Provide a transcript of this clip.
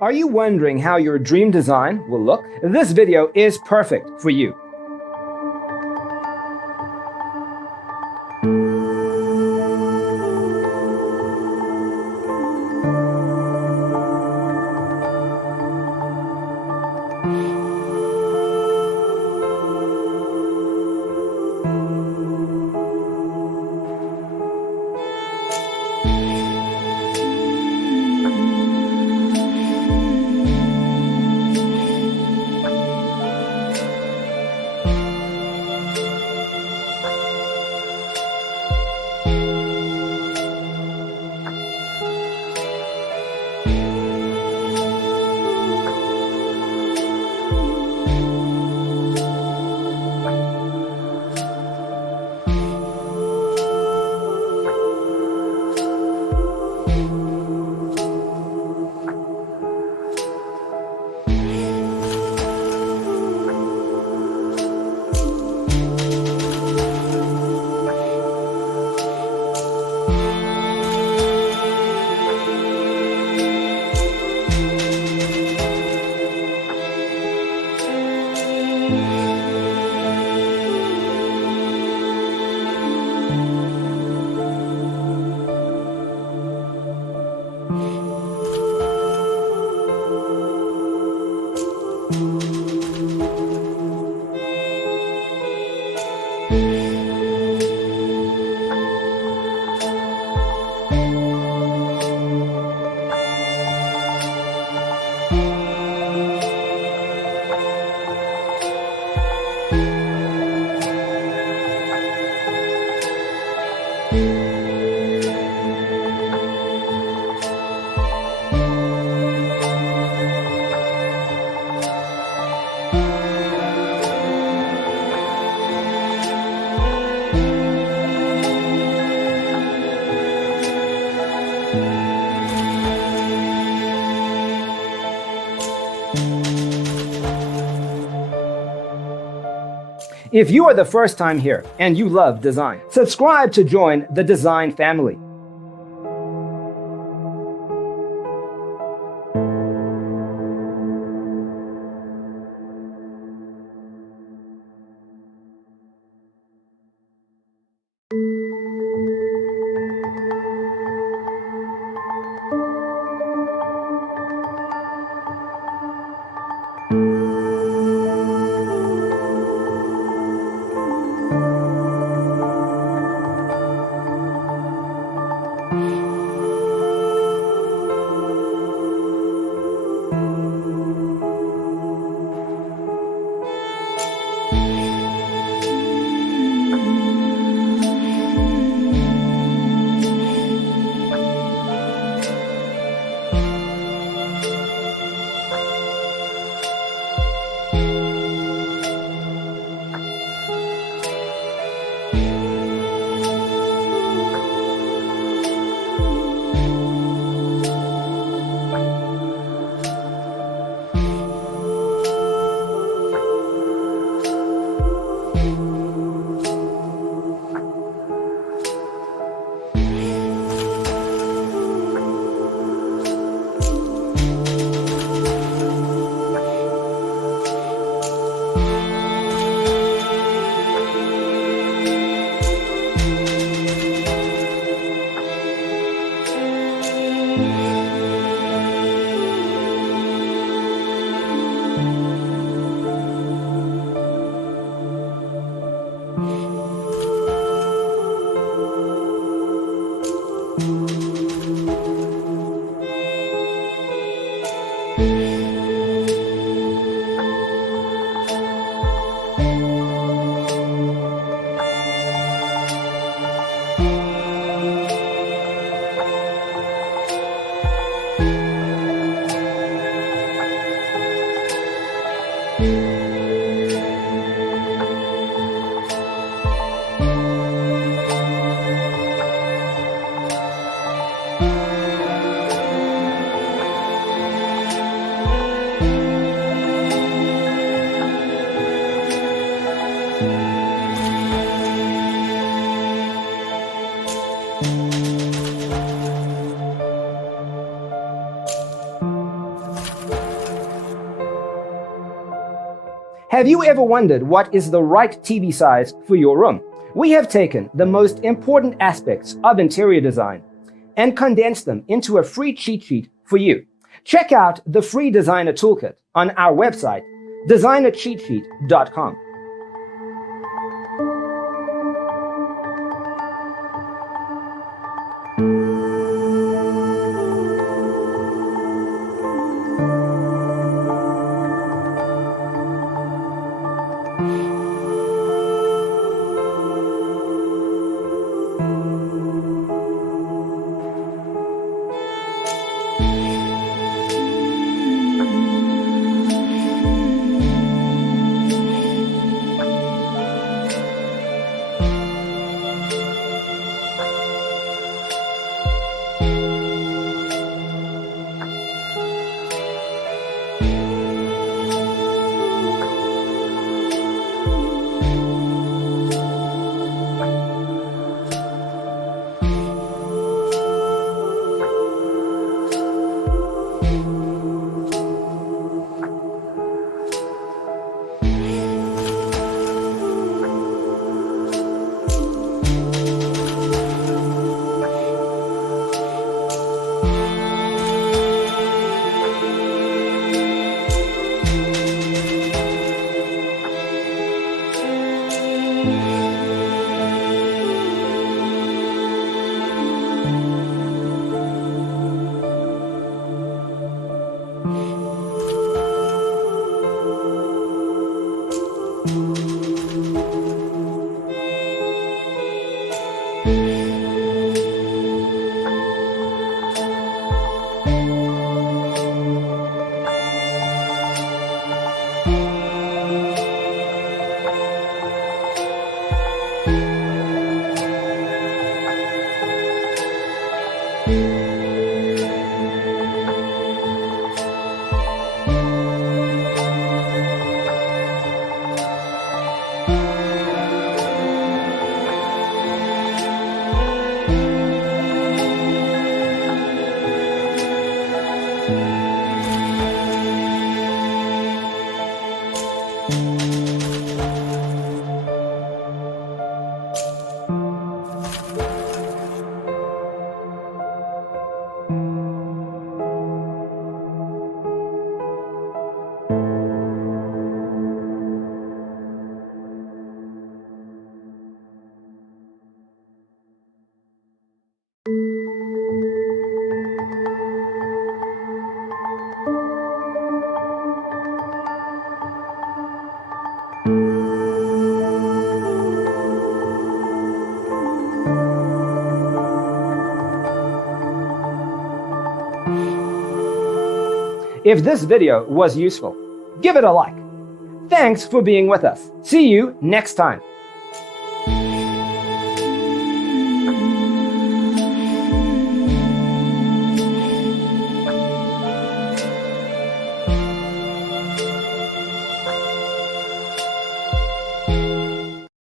Are you wondering how your dream design will look? This video is perfect for you. If you are the first time here and you love design, subscribe to join the design family. Have you ever wondered what is the right TV size for your room? We have taken the most important aspects of interior design and condensed them into a free cheat sheet for you. Check out the free designer toolkit on our website, designercheatsheet.com. If this video was useful, give it a like. Thanks for being with us. See you next time.